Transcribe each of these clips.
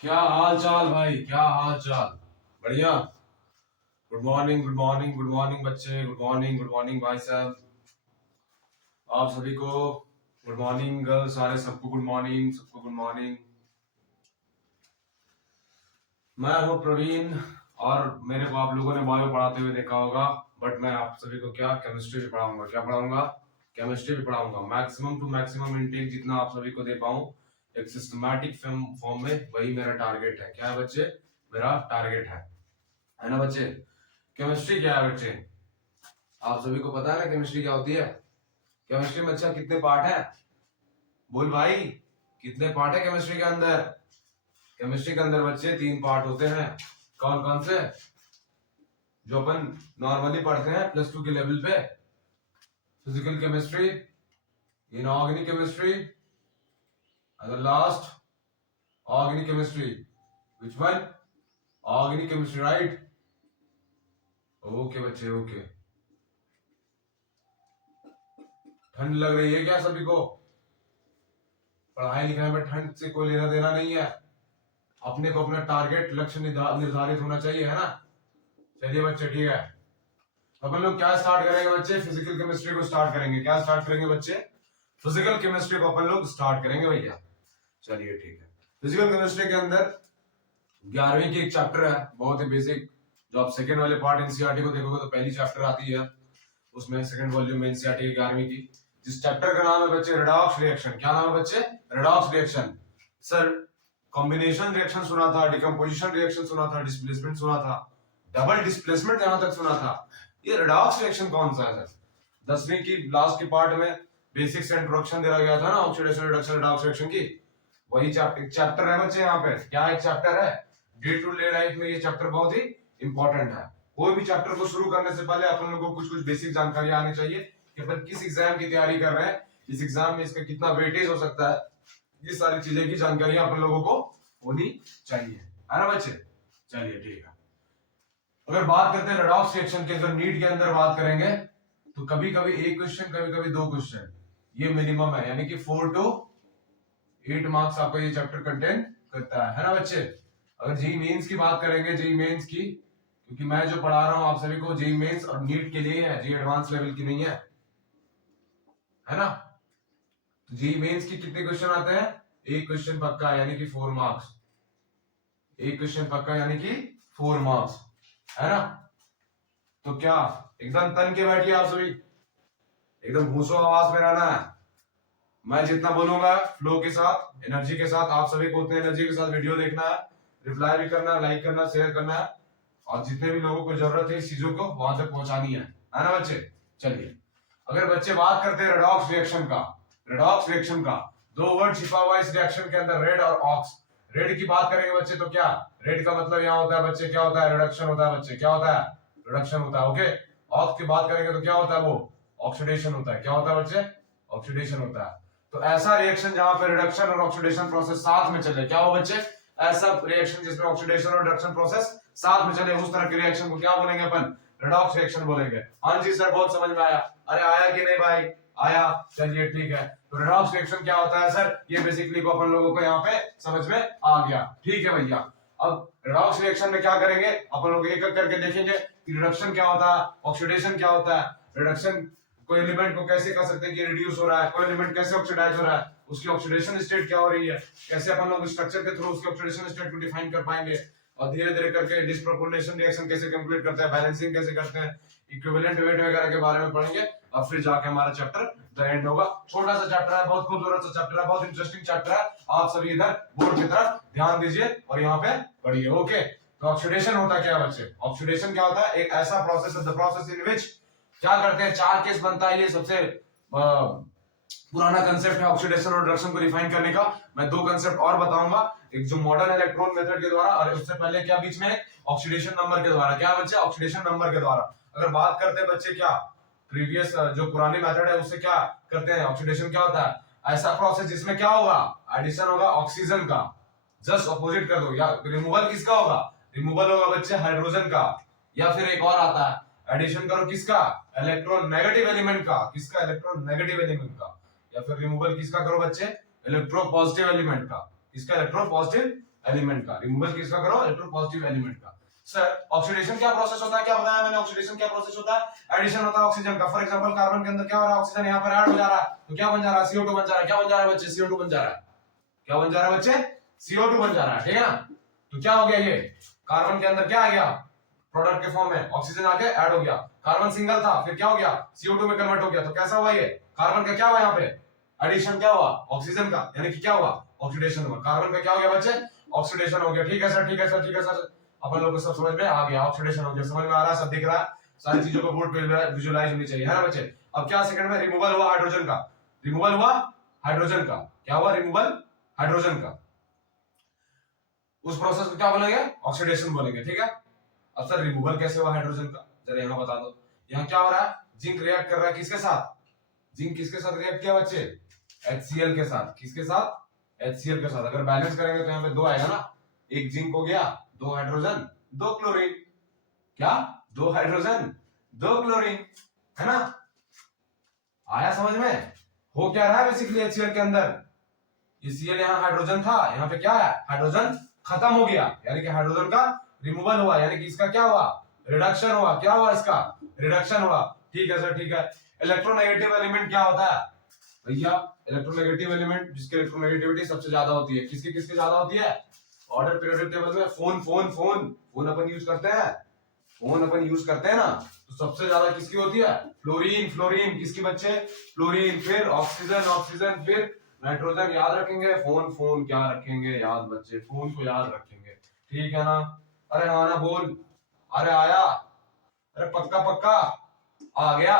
क्या हाल चाल भाई, क्या हाल चाल। बढ़िया। Good morning, good morning, good morning बच्चे, गुड मॉर्निंग, गुड मॉर्निंग भाई साहब, आप सभी को गुड मॉर्निंग। गर्ल सारे सबको गुड मॉर्निंग, सबको गुड मॉर्निंग। मैं हूँ प्रवीण और मेरे को आप लोगों ने बायो पढ़ाते हुए देखा होगा, बट मैं आप सभी को क्या केमिस्ट्री भी पढ़ाऊंगा। क्या पढ़ाऊंगा? केमिस्ट्री भी पढ़ाऊंगा। मैक्सिमम टू मैक्सिमम इनटेक जितना आप सभी को दे पाऊं एक सिस्टमैटिक फॉर्म में, वही मेरा टारगेट है। क्या है बच्चे? मेरा टारगेट है ना बच्चे। केमिस्ट्री क्या है बच्चे? आप सभी को पता है ना केमिस्ट्री क्या होती है? केमिस्ट्री में अच्छा कितने पार्ट है? बोल भाई, कितने पार्ट है केमिस्ट्री के अंदर? केमिस्ट्री के अंदर बच्चे 3 पार्ट होते हैं। कौन कौन से? जो अपन नॉर्मली पढ़ते हैं +2 के लेवल पे। Physical chemistry, inorganic chemistry and the last organic chemistry. Which one? Organic chemistry, right? Okay बच्चे, ओके। ठंड लग रही है क्या सभी को? पढ़ाई लिखाई में ठंड से कोई लेना देना नहीं है। अपने को अपना टारगेट लक्ष्य निर्धारित होना चाहिए, है ना। चलिए बच्चे, ठीक है। तो अपन लोग क्या स्टार्ट करेंगे बच्चे? फिजिकल केमिस्ट्री को स्टार्ट करेंगे। क्या स्टार्ट करेंगे बच्चे? फिजिकल केमिस्ट्री को अपन लोग स्टार्ट करेंगे भैया। चलिए ठीक है। फिजिकल केमिस्ट्री के अंदर 11वीं की एक चैप्टर है, बहुत ही बेसिक। जो आप सेकंड वाले पार्ट एनसीईआरटी को देखोगे तो पहली चैप्टर आती है उसमें, सेकंड वॉल्यूम में एनसीईआरटी की 11वीं की। जिस चैप्टर का नाम है बच्चे रेडॉक्स रिएक्शन। क्या नाम है बच्चे? Redox reaction. Sir, combination reaction सुना था, डिकम्पोजिशन रिएक्शन सुना था, डिस्प्लेसमेंट सुना था, डबल डिस्प्लेसमेंट यहां तक सुना था। ये रेडॉक्स रिएक्शन कौन सा है सर? 10वीं की लास्ट के पार्ट में बेसिक से इंट्रोडक्शन दिया गया था ना, ऑक्सीडेशन रिडक्शन रेडॉक्स रिएक्शन की। वही चैप्टर है बच्चे यहाँ पे। क्या एक चैप्टर है? डे टू डे लाइफ में ये चैप्टर बहुत ही इंपॉर्टेंट है। कोई भी चैप्टर को शुरू करने से पहले अपन लोगों को कुछ कुछ बेसिक जानकारी आनी चाहिए कि अपन किस एग्जाम की तैयारी कर रहे हैं, इस एग्जाम में इसका कितना वेटेज हो सकता है, ये सारी चीजें की जानकारी अपन लोगों को होनी चाहिए, है ना बच्चे। चलिए ठीक है। अगर बात करते हैं रेडॉक्स रिएक्शन के, अगर नीट के अंदर बात करेंगे तो कभी कभी एक क्वेश्चन, कभी कभी 2 क्वेश्चन, ये मिनिमम है। यानी कि 4 to 8 मार्क्स आपका ये चैप्टर कंटेन करता है ना बच्चे। अगर जेई मेंस की बात करेंगे, जेई मेंस की, क्योंकि मैं जो पढ़ा रहा हूं आप सभी को जेई मेंस और नीट के लिए है, जेई एडवांस लेवल की नहीं है ना। तो जेई मेंस की कितने क्वेश्चन आते हैं? एक क्वेश्चन पक्का यानी कि 4 मार्क्स। एक क्वेश्चन पक्का यानी कि 4 मार्क्स, है ना। तो क्या एकदम तन के बैठिए आप सभी, एकदम घूसो आवाज में रहना है। मैं जितना बोलूंगा फ्लो के साथ, एनर्जी के साथ, आप सभी को उतने एनर्जी के साथ वीडियो देखना है, रिप्लाई भी करना है, लाइक करना, शेयर करना है, और जितने भी लोगों को जरूरत है इस चीजों को वहां तक पहुंचानी है ना बच्चे। चलिए, अगर बच्चे बात करते हैं रेडॉक्स रिएक्शन का, रेडॉक्स रिएक्शन का 2 वर्ड छिपा हुआ इस रिएक्शन के अंदर, रेड और ऑक्स। रेड की बात करेंगे बच्चे तो क्या? रेड का मतलब यहाँ होता है बच्चे, क्या होता है? रिडक्शन होता है बच्चे। क्या होता है? रिडक्शन होता है। ओके। ऑक्स की बात करेंगे तो क्या होता है? वो ऑक्सीडेशन होता है। क्या होता है बच्चे? ऑक्सीडेशन होता है। तो ऐसा रिएक्शन जहां पे रिडक्शन और ऑक्सीडेशन प्रोसेस साथ में चले, क्या हो बच्चे? ऐसा रिएक्शन जिसमें ऑक्सीडेशन और रिडक्शन प्रोसेस साथ में चले, उस तरह के रिएक्शन को क्या बोलेंगे अपन? रेडॉक्स रिएक्शन बोलेंगे। हाँ जी सर, बहुत समझ में आया। अरे आया कि नहीं भाई? आया। चलिए ठीक है। तो रेडॉक्स रिएक्शन क्या होता है सर? ये बेसिकली को अपन लोगों को यहाँ पे समझ में आ गया। ठीक है भैया। अब रेडॉक्स रिएक्शन में क्या करेंगे अपन लोग, एक एक करके देखेंगे कि रिडक्शन क्या होता है, ऑक्सीडेशन क्या होता है। रिडक्शन कोई एलिमेंट को कैसे कह सकते हैं कि रिड्यूस हो रहा है, कोई एलिमेंट कैसे ऑक्सीडाइज हो रहा है, उसकी ऑक्सीडेशन स्टेट क्या हो रही है, कैसे अपन लोग स्ट्रक्चर के थ्रू उसकी ऑक्सीडेशन स्टेट को डिफाइन कर पाएंगे, और धीरे धीरे करके डिस्प्रोपोर्शनेशन रिएक्शन कैसे कंप्लीट करते हैं, बैलेंसिंग कैसे करते हैं, इक्विवेलेंट वेट वगैरह के बारे में पढ़ेंगे। और फिर जाके हमारा चैप्टर द एंड होगा। छोटा सा चैप्टर है, बहुत खूबसूरत सा चैप्टर है, बहुत इंटरेस्टिंग चैप्टर है। आप सभी इधर बोर्ड की तरफ ध्यान दीजिए और यहाँ पे पढ़िए। ओके। तो ऑक्सीडेशन होता क्या है बच्चे? ऑक्सीडेशन क्या होता है? एक ऐसा प्रोसेस है, द प्रोसेस इन विच क्या करते हैं, 4 केस बनता है। ये सबसे पुराना कंसेप्ट है ऑक्सीडेशन और रिडक्शन को डिफाइन करने का। मैं 2 कंसेप्ट और बताऊंगा, एक जो मॉडर्न इलेक्ट्रॉन मेथड के द्वारा, और उससे पहले क्या बीच में ऑक्सीडेशन नंबर के द्वारा। क्या बच्चे? ऑक्सीडेशन नंबर के द्वारा। अगर बात करते हैं बच्चे क्या प्रीवियस जो पुरानी मेथड है उससे क्या करते हैं, ऑक्सीडेशन क्या होता है? ऐसा प्रोसेस जिसमें क्या होगा? एडिशन होगा ऑक्सीजन का। जस्ट अपोजिट कर दो, या रिमूवल किसका होगा? रिमूवल होगा बच्चे हाइड्रोजन का। या फिर एक और आता है, एडिशन करो किसका? इलेक्ट्रॉन नेगेटिव एलिमेंट का। किसका? इलेक्ट्रॉन नेगेटिव एलिमेंट का। या फिर रिमूवल किसका करो बच्चे? इलेक्ट्रो पॉजिटिव एलिमेंट का। किसका? इलेक्ट्रो पॉजिटिव एलिमेंट का। रिमूवल किसका करो? इलेक्ट्रोपॉजिटिव एलिमेंट का। सर ऑक्सीडेशन क्या प्रोसेस होता है? क्या बताया मैंने? ऑक्सीडेशन क्या प्रोसेस होता है? एडिशन होता है ऑक्सीजन का। फॉर एग्जांपल कार्बन के अंदर क्या हो रहा है? ऑक्सीजन यहाँ पर ऐड हो जा रहा है, तो क्या बन जा रहा है? CO2 बन जा रहा है। क्या बन जा रहा है बच्चे? CO2 बन जा रहा है। क्या बन जा रहा है बच्चे? CO2 बन जा रहा है, ठीक है ना? तो क्या हो गया? ये कार्बन के अंदर क्या आ गया? प्रोडक्ट के फॉर्म में ऑक्सीजन आके ऐड हो गया। कार्बन सिंगल था, फिर क्या हो गया? CO2 में कन्वर्ट हो गया। तो कैसा हुआ? ये कार्बन का क्या हुआ? यहाँ पे एडिशन क्या हुआ? ऑक्सीजन का, यानी कि क्या हुआ? ऑक्सीडेशन हुआ। कार्बन का क्या हो गया बच्चे? ऑक्सीडेशन हो गया। ठीक है सर, ठीक है सर, ठीक है सर, अपन लोग को सब समझ में आ गया। ऑक्सीडेशन हो गया, समझ में आ रहा है, सब दिख रहा है, सारी चीजों को बोर्ड पे विजुअलाइज होनी चाहिए, है ना बच्चे? अब क्या सेकंड में रिमूवल हुआ हाइड्रोजन का। रिमूवल हुआ हाइड्रोजन का। क्या हुआ? रिमूवल हाइड्रोजन का। उस प्रोसेस को क्या बोलेंगे? ऑक्सीडेशन बोलेंगे, ठीक है? अब सर रिमूवल कैसे हुआ हाइड्रोजन का, जरा यहाँ बता दो। यहाँ क्या हो रहा है? जिंक रिएक्ट कर रहा है किसके साथ? जिंक किसके साथ रिएक्ट किया बच्चे? HCl के साथ। किसके साथ? HCl के साथ। अगर बैलेंस करेंगे तो यहाँ पे 2 आएगा ना, एक जिंक हो गया, 2 हाइड्रोजन 2 क्लोरीन। क्या? 2 हाइड्रोजन 2 क्लोरीन, है ना? आया समझ में? हो क्या रहा है बेसिकली HCl के अंदर? Cl यहाँ हाइड्रोजन था, यहाँ पे क्या है? हाइड्रोजन खत्म हो गया, यानी कि हाइड्रोजन का रिमूवल हुआ, यानी कि इसका क्या हुआ? रिडक्शन हुआ। क्या हुआ? इसका रिडक्शन हुआ। ठीक है सर, ठीक है। इलेक्ट्रोनेगेटिव एलिमेंट क्या होता है भैया? इलेक्ट्रोनेगेटिव एलिमेंट जिसकी इलेक्ट्रोनेगेटिविटी सबसे ज्यादा होती है, किसकी किसकी ज्यादा होती है? ऑर्डर पीरियोडिक टेबल में फोन फोन फोन फोन अपन यूज करते हैं, फोन अपन यूज करते हैं ना, तो सबसे ज्यादा किसकी होती है? फ्लोरीन। फ्लोरीन किसकी बच्चे? फ्लोरीन। फिर ऑक्सीजन, ऑक्सीजन, फिर नाइट्रोजन। याद रखेंगे? फोन फोन क्या रखेंगे याद बच्चे? फोन को याद रखेंगे, ठीक है ना? अरे हाँ ना बोल। अरे आया? अरे पक्का पक्का आ गया?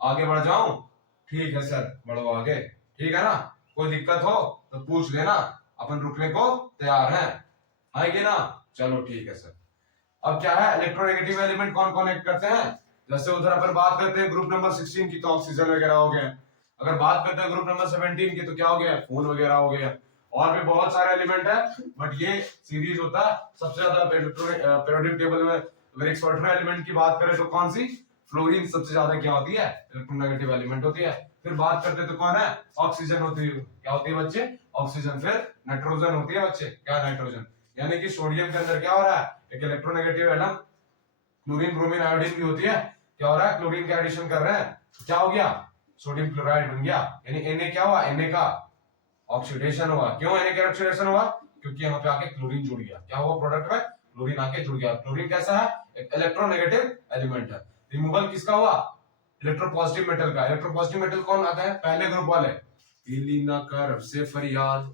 आगे बढ़ जाऊं? ठीक है सर, बढ़ो आगे, ठीक है ना? कोई दिक्कत हो तो पूछ लेना, अपन रुकने को तैयार हैं, आएंगे ना? चलो ठीक है सर। अब क्या है? इलेक्ट्रोनेगेटिव एलिमेंट कौन कनेक्ट करते हैं? जैसे उधर अपन बात करते हैं ग्रुप नंबर 16 की, तो ऑक्सीजन वगैरह हो गया। अगर बात करते हैं ग्रुप नंबर 17 की, तो क्या हो गया? फोन वगैरह हो गया। और भी बहुत सारे एलिमेंट है, बट ये सीरीज होता है। सबसे ज्यादा पीरियोडिक टेबल में अगर एक सॉल्टर एलिमेंट की बात करें तो कौन सी? फ्लोरीन सबसे ज्यादा क्या होती है? इलेक्ट्रोनेगेटिव एलिमेंट होती है। फिर बात करते तो कौन है? ऑक्सीजन होती है। क्या होती है बच्चे? ऑक्सीजन। फिर नाइट्रोजन होती है बच्चे। क्या? नाइट्रोजन। यानी कि सोडियम के अंदर क्या हो रहा है? एक electronegative atom chlorine bromine iodine की होती है। क्या हो रहा है? क्लोरीन का एडिशन कर रहे हैं, तो क्या हो गया? सोडियम क्लोराइड बन गया। यानी Na क्या हुआ? Na का ऑक्सीडेशन हुआ। क्यों Na का ऑक्सीडेशन हुआ? क्योंकि यहाँ पे आके क्लोरीन जुड़ गया। क्या हुआ? प्रोडक्ट में क्लोरीन आके जुड़ गया। क्लोरीन कैसा है? एक इलेक्ट्रोनेगेटिव एलिमेंट है। रिमूवल किसका हुआ? इलेक्ट्रोपॉजिटिव मेटल का। इलेक्ट्रोपॉजिटिव मेटल कौन आता है? पहले ग्रुप वाले। हीलिना का रब से फरियाद,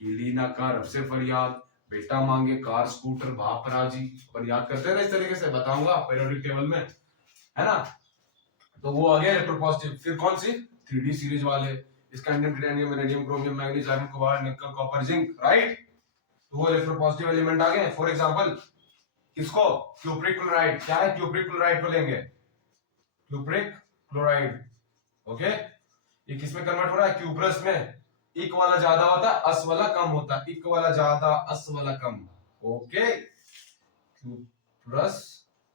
हीलिना का रब से फरियाद, बेटा मांगे कार स्कूटर बाप राजी। पर याद करते हैं ना इस तरीके से, बताऊंगा पीरियोडिक टेबल में, है ना? तो वो आ गया इलेक्ट्रोपॉजिटिव। फिर कौन सी? 3D सीरीज वाले, scandium titanium vanadium chromium manganese iron cobalt nickel copper zinc, right? तो वो इलेक्ट्रोपॉजिटिव एलिमेंट आ गए। फॉर एग्जांपल किसको? Cupric chloride. क्या है? क्यूप्रिक क्लोराइड को लेंगे, क्यूप्रिक क्लोराइड। ओके, ये किस में कन्वर्ट हो रहा है? क्यूप्रस में। इक वाला ज्यादा होता है, अस वाला कम होता है। इक वाला ज्यादा, अस वाला कम। ओके, क्यूप्रस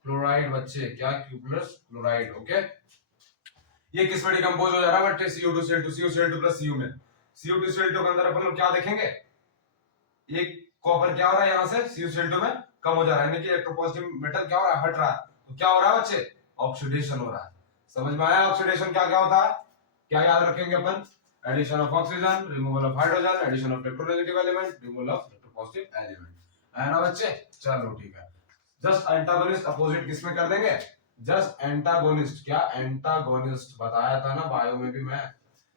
क्लोराइड बच्चे। क्या? Cuprous chloride. ओके, ये किस में डिकम्पोज हो जा रहा है बच्चे? CO2 CO2 प्लस Cu में। CO2 के अंदर अपन लोग क्या देखेंगे? एक कॉपर क्या हो रहा है यहाँ से CO2 में कम हो जा रहा है, यानी कि इलेक्ट्रोपॉजिटिव मेटल क्या हो रहा है? हट रहा है। तो क्या हो रहा है बच्चे? ऑक्सीडेशन हो रहा है। समझ में आया? ऑक्सीडेशन क्या क्या होता है? क्या याद रखेंगे अपन? Addition of oxygen, removal of hydrogen, addition of electronegative element, removal of electropositive element, है ना बच्चे? चलो ठीक है। जस्ट एंटागोनिस्ट अपोजिट किसमें कर देंगे? Just antagonist. क्या? एंटागोनिस्ट बताया था ना बायो में भी मैं,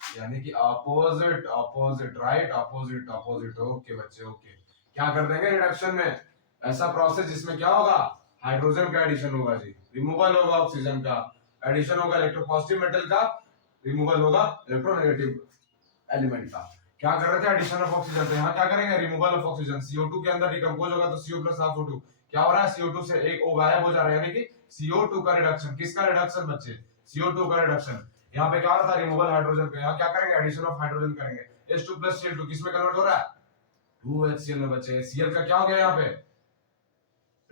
यानी कि opposite opposite, right? Opposite opposite. Okay बच्चे, ओके। क्या कर देंगे रिडक्शन में? ऐसा प्रोसेस जिसमें क्या होगा? हाइड्रोजन का एडिशन होगा जी, रिमूवल होगा ऑक्सीजन का, एडिशन होगा इलेक्ट्रोपॉजिटिव मेटल का, रिमूवल होगा इलेक्ट्रोनेगेटिव एलिमेंट का। क्या कर रहे थे? Addition of oxygen. तो यहाँ क्या करेंगे? Removal of oxygen. CO2 के अंदर डिकम्पोज होगा तो CO प्लस हाफ O2। क्या हो रहा है? CO2 से एक O गायब हो जा रहा है, यानी कि CO2 का रिडक्शन। किसका रिडक्शन बच्चे? CO2 का रिडक्शन। यहाँ पे क्या हो रहा था? रिमूवल हाइड्रोजन का। यहाँ क्या करेंगे? एडिशन ऑफ हाइड्रोजन करेंगे। H2 प्लस Cl2 किसमें कन्वर्ट हो रहा है? 2HCl में बच्चे। Cl का क्या हो गया? यहाँ पे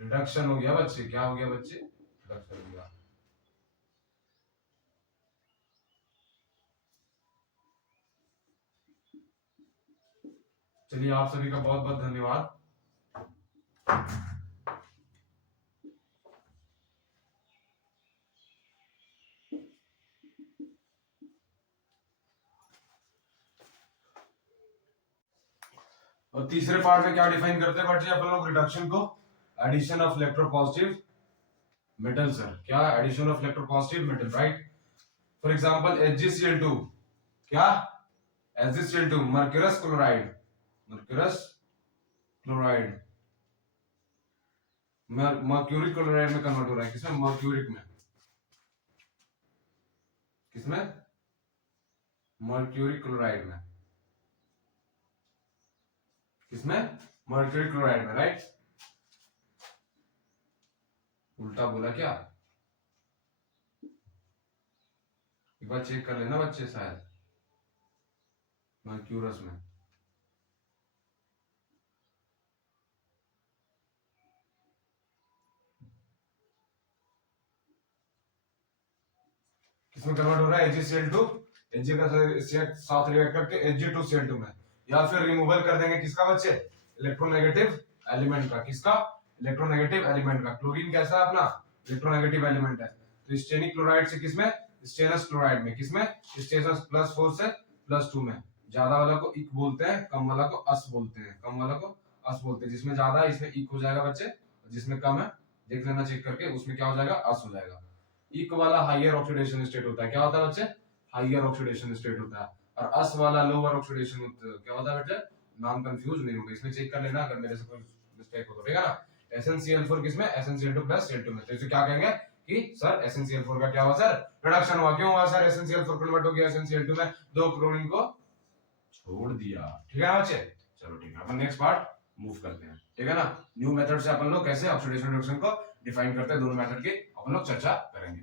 रिडक्शन हो गया बच्चे। क्या हो गया बच्चे? रिडक्शन हो गया। चलिए आप सभी का बहुत बहुत धन्यवाद। और तीसरे पार्ट में क्या डिफाइन करते हैं बच्चे अपन लोग रिडक्शन को? Addition of electropositive metal sir. क्या? Addition of electropositive metal, right. For example HgCl2, क्या? HgCl2 mercurous chloride, mercurous chloride mercuric chloride में कन्वर्ट हो रहा है। किसमें? मर्क्यूरिक में। किसमें? मर्क्यूरिक क्लोराइड में। किसमें? मर्क्यूरिक क्लोराइड में, राइट। उल्टा बोला क्या? एक बार चेक कर लेना बच्चे, शायद मर्क्यूरस में। किसमें कन्वर्ट हो रहा है? HgCl2 Hg का साथ रिएक्ट करके Hg2Cl2 में, या फिर रिमूवल कर देंगे किसका बच्चे? इलेक्ट्रोनेगेटिव एलिमेंट का। किसका? इलेक्ट्रोनेगेटिव एलिमेंट का। क्लोरीन कैसा है अपना? इलेक्ट्रोनेगेटिव एलिमेंट है। तो स्टेनिक क्लोराइड से किसमें? स्टेनस क्लोराइड में। किसमें? स्टेनस +4 से +2 में। ज्यादा वाला को इक बोलते हैं, कम वाला को अस बोलते हैं। कम वाला को अस बोलते हैं। जिसमें ज्यादा है इसमें इक हो जाएगा बच्चे, जिसमें कम है देख लेना चेक करके, उसमें क्या हो जाएगा? अस हो जाएगा। इक वाला हायर ऑक्सीडेशन स्टेट होता है। क्या होता है बच्चे? हायर ऑक्सीडेशन स्टेट होता है। और अस वाला लोअर ऑक्सीडेशन क्या होता है बच्चे? नाम कंफ्यूज नहीं होगा, इसमें चेक कर लेना अगर मेरे से कोई मिस्टेक हो तो, ठीक है ना। SnCl4 किसमें? SnCl2 + Cl2 में। तो इसे क्या कहेंगे कि सर SnCl4 का क्या हुआ सर? रिडक्शन हुआ। क्यों हुआ सर? SnCl4 कन्वर्ट हो गया SnCl2 में, दो क्लोरीन को छोड़ दिया। ठीक है बच्चे? चलो ठीक है, अपन नेक्स्ट पार्ट मूव करते हैं, ठीक है ना। न्यू मेथड से अपन लोग कैसे ऑक्सीडेशन रिडक्शन को डिफाइन करते हैं, दोनों मेथड की अपन लोग चर्चा करेंगे।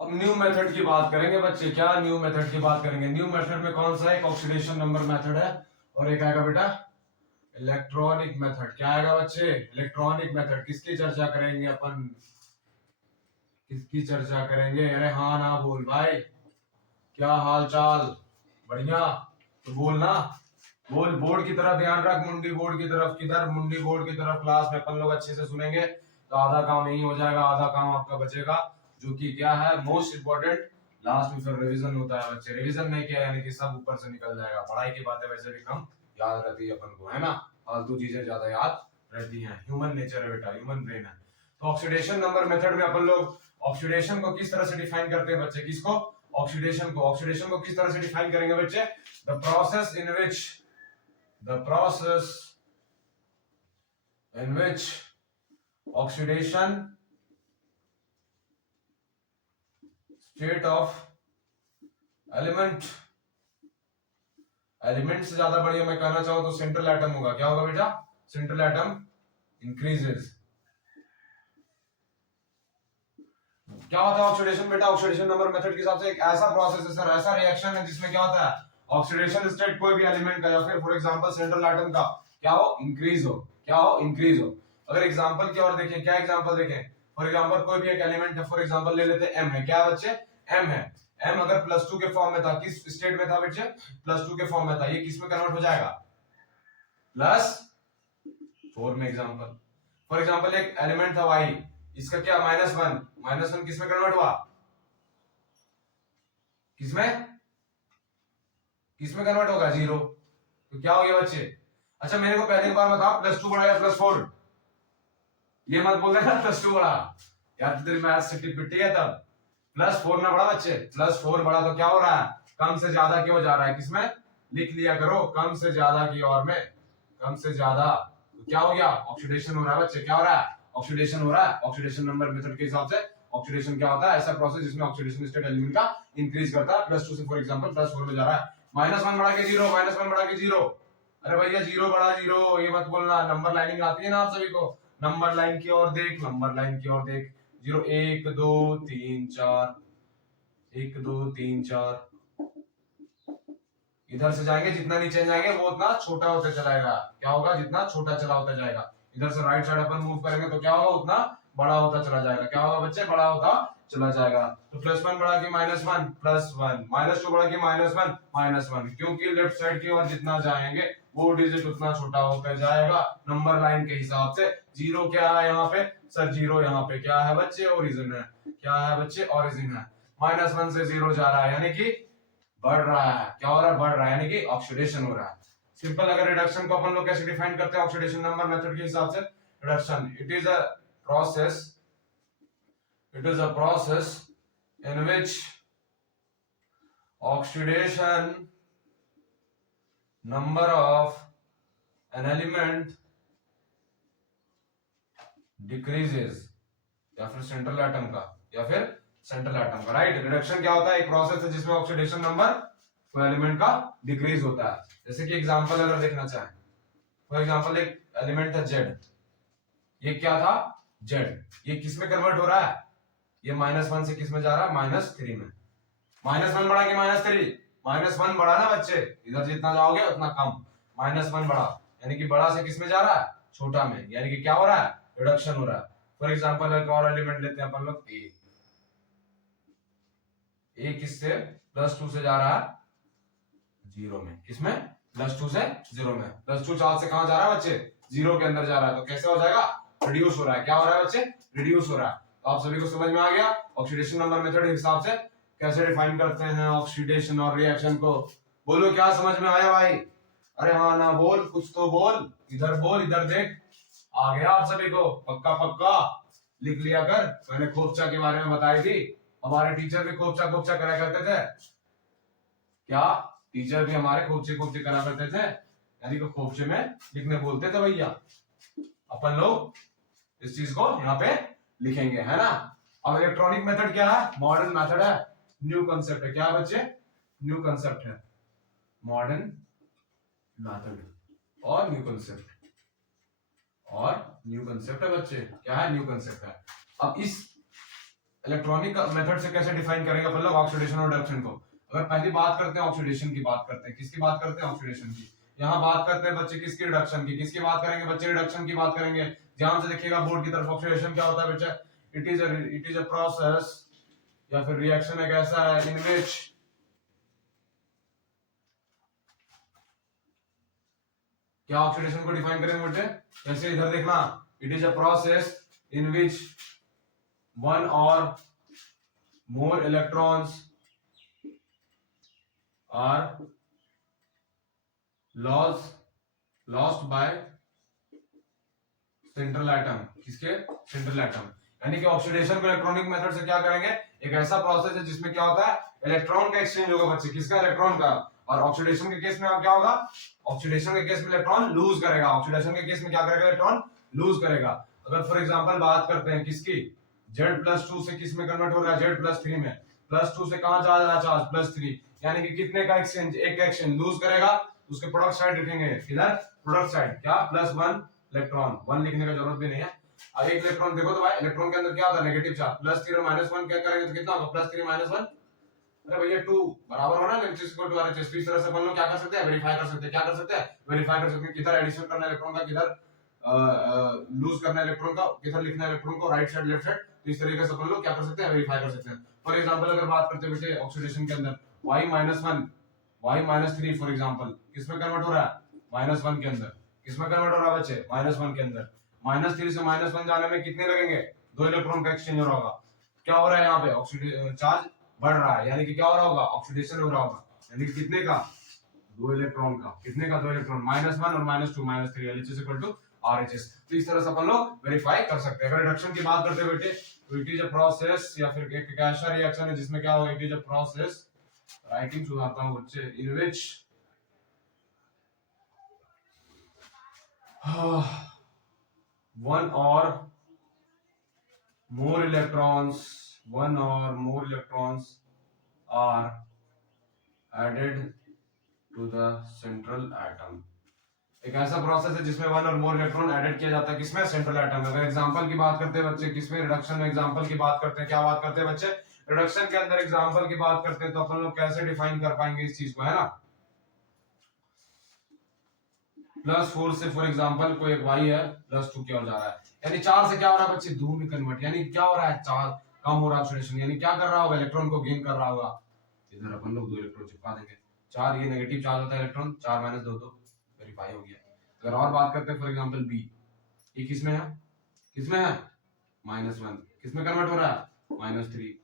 अब न्यू मेथड की बात करेंगे बच्चे। क्या न्यू मेथड की बात करेंगे? न्यू मेथड में कौन सा? एक ऑक्सीडेशन नंबर मेथड है और एक आएगा बेटा इलेक्ट्रॉनिक मेथड। क्या आएगा बच्चे? Electronic method. किसकी चर्चा करेंगे अपन? किसकी चर्चा करेंगे? अरे हाँ ना बोल भाई, क्या हाल चाल? बढ़िया तो बोलना, बोल। बोर्ड की तरफ ध्यान रख, मुंडी बोर्ड की तरफ। किधर? मुंडी बोर्ड की तरफ। क्लास में अपन लोग अच्छे से सुनेंगे तो आधा काम नहीं हो जाएगा, आधा काम आपका बचेगा, जो कि क्या है मोस्ट इंपोर्टेंट। लास्ट में फिर रिवीजन होता है बच्चे। रिवीजन नहीं किया यानी कि सब ऊपर से निकल जाएगा। पढ़ाई की बातें वैसे भी कम याद रहती है अपन को, है ना। फालतू चीजें ज्यादा याद रहती हैं। ह्यूमन नेचर है बेटा, ह्यूमन ब्रेन है। तो ऑक्सीडेशन नंबर मेथड में अपन लोग ऑक्सीडेशन को किस तरह से डिफाइन करते हैं बच्चे? किसको? ऑक्सीडेशन को। ऑक्सीडेशन को किस तरह से डिफाइन करेंगे बच्चे? The process in which oxidation state of element से ज्यादा बढ़िया मैं कहना चाहूं तो सेंट्रल एटम होगा। क्या होगा बेटा? Central atom increases. क्या होता है ऑक्सीडेशन बेटा? ऑक्सीडेशन नंबर मेथड के हिसाब से एक ऐसा प्रोसेस है सर, ऐसा रिएक्शन है जिसमें क्या होता है ऑक्सीडेशन स्टेट कोई भी एलिमेंट का या फिर फॉर एग्जांपल सेंट्रल एटम का क्या हो? इंक्रीज हो। क्या हो? इंक्रीज हो। अगर एग्जांपल की ओर देखें, क्या एग्जांपल देखें? फॉर एग्जांपल कोई भी एक एलिमेंट है, फॉर एग्जांपल ले लेते हैं एम है। क्या बच्चे? एम है। एम अगर +2 के फॉर्म में था, किस स्टेट में था बच्चे? +2 के फॉर्म में था। ये किस में कन्वर्ट हो जाएगा? +4 में। एग्जांपल फॉर एग्जांपल एक एलिमेंट था वाई, इसका क्या? -1। -1 किस में कन्वर्ट हुआ? किसमें? किसमें कन्वर्ट होगा? 0। तो क्या हो गया बच्चे? अच्छा मेरे को पहले एक बार बताओ, +2 बड़ा या +4? ये मत बोल देना +2 बड़ा, यार तेरी मैथ से पिट्टी है तब। +4 ना बड़ा बच्चे, +4 बड़ा। तो क्या हो रहा है? कम से ज्यादा क्यों जा रहा है? किसमें? लिख लिया करो, कम से ज्यादा की ओर में। कम से ज्यादा। तो क्या हो गया? ऑक्सीडेशन हो रहा है बच्चे। क्या हो रहा है? ऑक्सीडेशन हो रहा है। ऑक्सीडेशन नंबर मेथड के हिसाब से ऑक्सीडेशन क्या होता है? ऐसा प्रोसेस जिसमें ऑक्सीडेशन स्टेट एलिमेंट का इंक्रीज करता है। +2 से फॉर एग्जांपल +4 में जा रहा है। -1 बढ़ा के 0, -1 बढ़ा के 0। अरे भैया 0 बढ़ा 0 ये मत बोलना। नंबर लाइनिंग आती है ना आप सभी को? नंबर लाइन की ओर देख, नंबर लाइन की ओर देख। 0 1 2 3 4, 1 2 3 4। इधर से जाएंगे, जितना नीचे जाएंगे वो उतना छोटा होता चलाएगा। क्या होगा? जितना छोटा चला होता जाएगा। इधर से राइट साइड अपन मूव करेंगे तो क्या होगा? उतना बड़ा होता चला जाएगा। क्या होगा बच्चे? बड़ा होता चला जाएगा। तो +1 बढ़ा के -1 +1, -2 बढ़ा के -1 -1, क्योंकि लेफ्ट साइड की ओर जितना जाएंगे वो डिजिट उतना छोटा होकर जाएगा नंबर लाइन के हिसाब से। 0 क्या है यहाँ पे सर? 0 यहाँ पे क्या है बच्चे? ओरिजिन है। क्या है बच्चे? ओरिजिन है। -1 से 0 जा रहा है यानी कि बढ़ रहा है। क्या हो रहा है? बढ़ रहा है यानी कि ऑक्सीडेशन हो रहा है। सिंपल अगर रिडक्शन को अपन लोग कैसे डिफाइन करते हैं ऑक्सीडेशन नंबर मेथड के हिसाब से? Reduction it is a process in which oxidation number of an element decreases, या फिर सेंट्रल एटम का, राइट। रिडक्शन क्या होता है? एक प्रोसेस है जिसमें ऑक्सीडेशन नंबर कोई एलिमेंट का डिक्रीज होता है। जैसे कि एग्जांपल अगर देखना चाहें, फॉर एग्जांपल एक एलिमेंट था जेड, ये क्या था? जेड। ये किस में कन्वर्ट हो रहा है? ये -1 से किस में जा रहा है? -3 में। -1 बढ़ा के -3, -1 बढ़ा ना बच्चे, इधर जितना जाओगे उतना कम। -1 बढ़ा यानी कि बड़ा से किस में जा रहा है? छोटा में, यानी कि क्या हो रहा है? रिडक्शन हो रहा है। फॉर एग्जांपल एक और एलिमेंट लेते हैं अपन लोग, ए किससे? +2 से जा रहा है 0 में। किसमें? +2 से 0 में। +2 चार्ज से कहां जा रहा है बच्चे? 0 के अंदर जा रहा है। तो कैसे हो जाएगा? रिड्यूस हो रहा है। क्या हो रहा है बच्चे? रिड्यूस हो रहा है। तो आप सभी को समझ में आ गया ऑक्सीडेशन नंबर मेथड के हिसाब से कैसे डिफाइन करते हैं ऑक्सीडेशन और रिएक्शन को। बोलो क्या समझ में आया भाई? अरे हाँ ना बोल, कुछ तो बोल, इधर देख। आ गया आप सभी को? पक्का पक्का लिख लिया कर। मैंने खोपचा के बारे में बताई थी, हमारे टीचर भी खोपचा करा करते थे। क्या टीचर भी हमारे खोपचे करा करते थे, यानी कि खोपचे में लिखने बोलते थे भैया। अपन लोग इस चीज को यहाँ पे लिखेंगे, है ना। अब इलेक्ट्रॉनिक मेथड क्या है? मॉडर्न मेथड है, न्यू कंसेप्ट है। क्या बच्चे? न्यू कंसेप्ट है, मॉडर्न मेथड और न्यू कंसेप्ट है बच्चे। क्या है? न्यू कंसेप्ट है। अब इस इलेक्ट्रॉनिक मेथड से कैसे डिफाइन करेंगे अपन लोग ऑक्सीडेशन और रिडक्शन को? अगर पहली बात करते हैं ऑक्सीडेशन की, बात करते हैं किसकी? बात करते हैं ऑक्सीडेशन की। यहाँ बात करते हैं बच्चे किसकी? रिडक्शन की। किसकी बात करेंगे बच्चे? रिडक्शन की बात करेंगे। ध्यान से देखिएगा बोर्ड की तरफ। ऑक्सीडेशन क्या होता है बच्चा? इट इज अ प्रोसेस या फिर रिएक्शन एक ऐसा है इन विच क्या ऑक्सीडेशन को डिफाइन करेंगे बच्चे? जैसे इधर देखना, it is a process in which one or more electrons are lost by central atom. किसके? Central atom. यानी कि ऑक्सीडेशन को इलेक्ट्रॉनिक मेथड से क्या करेंगे? एक ऐसा प्रोसेस है जिसमें क्या होता है? इलेक्ट्रॉन का एक्सचेंज होगा बच्चे। किसका? इलेक्ट्रॉन का। और ऑक्सीडेशन के केस में क्या होगा? ऑक्सीडेशन के केस में इलेक्ट्रॉन लूज करेगा। ऑक्सीडेशन के केस में क्या करेगा? इलेक्ट्रॉन लूज करेगा। अगर फॉर एग्जांपल बात करते हैं किसकी? Z+2 से किस में कन्वर्ट हो रहा है? Z+3 में। +2 से कहां जा रहा है चार्ज? +3, यानी कि कितने का एक्सचेंज? एक एक्सचेंज लूज करेगा, उसके प्रोडक्ट साइड लिखेंगे। इधर प्रोडक्ट साइड क्या? +1 इलेक्ट्रॉन। 1 लिखने का जरूरत भी नहीं है। अब एक इलेक्ट्रॉन देखो तो भाई, इलेक्ट्रॉन के अंदर क्या होता है? Negative charge. +3 और -1 क्या करेंगे तो कितना होगा? +3 -1, अरे भैया 2 बराबर होना LHS इस तरह से अपन लोग क्या कर सकते हैं? वेरीफाई कर सकते हैं। क्या कर सकते हैं? वेरीफाई कर सकते हैं किधर एडिशन करना इलेक्ट्रॉन का, किधर लूज करना इलेक्ट्रॉन का, किधर लिखना इलेक्ट्रॉन को, राइट साइड लेफ्ट साइड। तो इस तरीके से अपन लोग क्या कर सकते हैं? वेरीफाई कर सकते हैं। फॉर एग्जांपल अगर बात करते हैं बेटे ऑक्सीडेशन के अंदर Y-1 Y-3 फॉर एग्जांपल किसमें कन्वर्ट हो रहा है? -1 के अंदर। किसमें कन्वर्ट हो रहा है बच्चे? -1 के अंदर। -3 से -1 जाने में कितने लगेंगे? 2 इलेक्ट्रॉन का एक्सचेंज हो रहा होगा। क्या हो रहा है यहाँ पे? ऑक्सीडेशन चार्ज बढ़ रहा है, यानी कि क्या हो रहा होगा? ऑक्सीडेशन हो रहा होगा। यानी कि कितने का? 2 इलेक्ट्रॉन का। कितने का? 2 इलेक्ट्रॉन। -1 और -2 -3 LHS RHS। तो इस तरह से अपन लोग वेरीफाई कर सकते हैं। अगर रिडक्शन की बात करते हैं बेटे तो इट इज अ प्रोसेस या फिर एक ऐसा रिएक्शन है जिसमें क्या होगा? It is a process, writing सुनाता हूं बच्चे, इन which one or more electrons are added to the central atom। एक ऐसा प्रोसेस है जिसमें 1 और मोर इलेक्ट्रॉन ऐडेड किया जाता है। किसमें? सेंट्रल एटम में। अगर एग्जांपल की बात करते हैं बच्चे किसमें? रिडक्शन में एग्जांपल की बात करते हैं। क्या बात करते हैं बच्चे? रिडक्शन के अंदर एग्जांपल की बात करते हैं। तो अपन लोग कैसे डिफाइन कर पाएंगे इस चीज को, है ना। +4 से फॉर एग्जांपल कोई एक y है, +2 की ओर जा रहा है, यानी 4 से क्या हो रहा है बच्चे? 2 में कन्वर्ट। यानी क्या हो रहा है? चार्ज कम हो रहा ऑक्सीडेशन, यानी क्या कर रहा होगा, इलेक्ट्रॉन को गेन कर रहा होगा। इधर अपन लोग 2 इलेक्ट्रॉन चिपका देंगे, 4 ये नेगेटिव चार्ज होता है इलेक्ट्रॉन, 4 माइनस 2 तो वेरीफाई हो गया। अगर और बात करते हैं फॉर एग्जांपल बी, ये किसमें है, किसमें है -1, किसमें कन्वर्ट हो रहा है -3,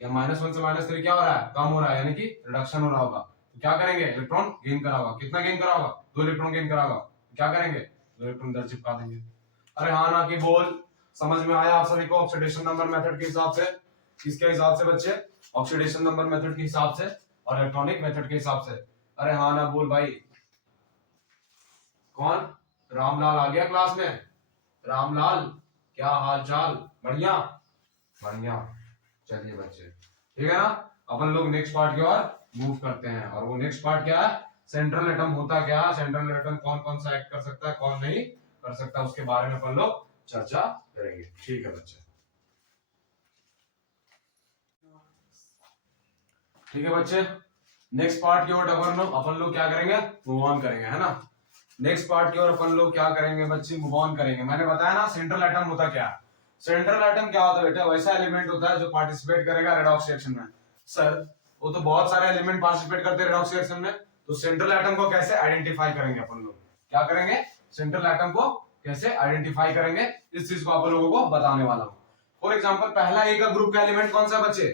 या -1 से -3 क्या हो रहा है, कम हो रहा है, यानी कि रिडक्शन हो रहा होगा। तो क्या करेंगे, इलेक्ट्रॉन गेन करा होगा, कितना गेन करा होगा, 2 इलेक्ट्रॉन गेन करा होगा। तो क्या करेंगे, 2 इलेक्ट्रॉन इधर चिपका देंगे। अरे हाँ ना कि बोल, समझ में आया आप सभी को ऑक्सीडेशन नंबर मेथड के हिसाब से, किसके हिसाब से बच्चे, ऑक्सीडेशन नंबर मेथड के हिसाब से और इलेक्ट्रॉनिक मेथड के हिसाब से। अरे हाँ ना बोल भाई, कौन, रामलाल आ गया क्लास में, रामलाल क्या हाल चाल, बढ़िया बढ़िया। चलिए बच्चे ठीक है ना, अपन लोग नेक्स्ट पार्ट की ओर मूव करते हैं। और वो नेक्स्ट पार्ट क्या है, सेंट्रल एटम होता क्या है, सेंट्रल एटम कौन कौन सा एक्ट कर सकता है, कौन नहीं कर सकता, उसके बारे में अपन लोग चर्चा करेंगे। ठीक है बच्चे, ठीक है बच्चे, नेक्स्ट पार्ट की ओर अपन लोग क्या करेंगे, मूव ऑन करेंगे, है ना। नेक्स्ट पार्ट की ओर अपन लोग क्या करेंगे बच्चे, मूव ऑन करेंगे। मैंने बताया ना सेंट्रल एटम होता क्या, सेंट्रल एटम क्या होता है बेटा, वैसा एलिमेंट होता है जो पार्टिसिपेट करेगा रेडॉक्स रिएक्शन में। सर वो तो बहुत सारे एलिमेंट पार्टिसिपेट करते हैं रेडॉक्स रिएक्शन में, तो सेंट्रल एटम को कैसे आइडेंटिफाई करेंगे अपन लोग, क्या करेंगे, सेंट्रल एटम को कैसे आइडेंटिफाई करेंगे, इस चीज को आप लोगों को बताने वाला हूं। फॉर एग्जांपल पहला ए का ग्रुप का एलिमेंट कौन सा बच्चे,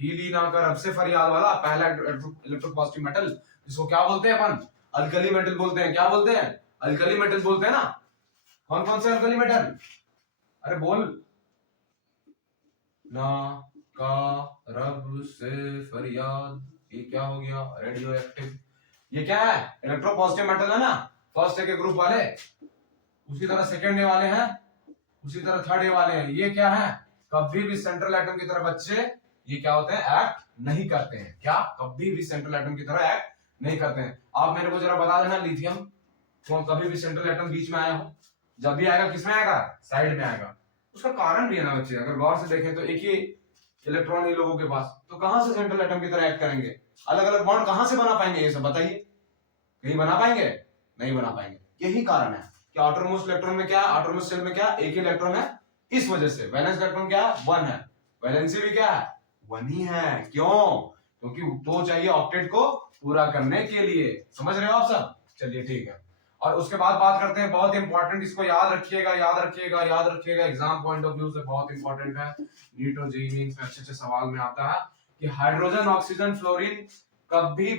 हीलिन आकर अब से फरियाद वाला पहला इलेक्ट्रोपॉजिटिव मेटल, जिसको क्या बोलते हैं अपन, अल्कली मेटल बोलते हैं। क्या बोलते हैं, अल्कली मेटल बोलते हैं ना। कौन कौन से अल्कली मेटल, अरे बोल ना, का रब से फरियाद, ये क्या हो गया, रेडियो एक्टिव, ये क्या है, इलेक्ट्रोपॉजिटिव मेटल है ना, फर्स्ट ए के ग्रुप वाले, उसी तरह सेकंड ए वाले हैं, उसी तरह थर्ड ए वाले हैं। ये क्या है, कभी भी सेंट्रल एटम की तरह बच्चे ये क्या होते हैं, एक्ट नहीं करते हैं। क्या, कभी भी सेंट्रल एटम की तरह एक्ट नहीं करते हैं। आप मेरे को जरा बता देना, लिथियम तो कभी भी सेंट्रल एटम बीच में आया हो, जब भी आएगा किसमें आएगा, साइड में आएगा। उसका कारण भी है ना बच्चे, अगर गौर से देखें तो एक ही इलेक्ट्रॉन इन लोगों के पास, तो कहां से सेंट्रल एटम की तरह एक्ट करेंगे, अलग अलग बॉन्ड कहां से बना पाएंगे, ये सब बताइए, कहीं बना पाएंगे, नहीं बना पाएंगे। यही कारण है कि आउटरमोस्ट इलेक्ट्रॉन में क्या है, आउटरमोस्ट शेल में क्या, एक ही इलेक्ट्रॉन है, इस वजह से वैलेंस इलेक्ट्रॉन क्या है, 1 है, वैलेंसी भी क्या है, 1 ही है। क्यों, क्योंकि तो चाहिए ऑक्टेट को पूरा करने के लिए, समझ रहे हो आप सब। चलिए ठीक है, और उसके बाद बात करते हैं, बहुत इंपॉर्टेंट, इसको याद रखिएगा याद रखिएगा याद रखिएगा, एग्जाम पॉइंट ऑफ व्यू से बहुत इंपॉर्टेंट है, नीट और जेईई मेंस में अच्छे अच्छे सवाल में आता है कि हाइड्रोजन ऑक्सीजन फ्लोरीन कभी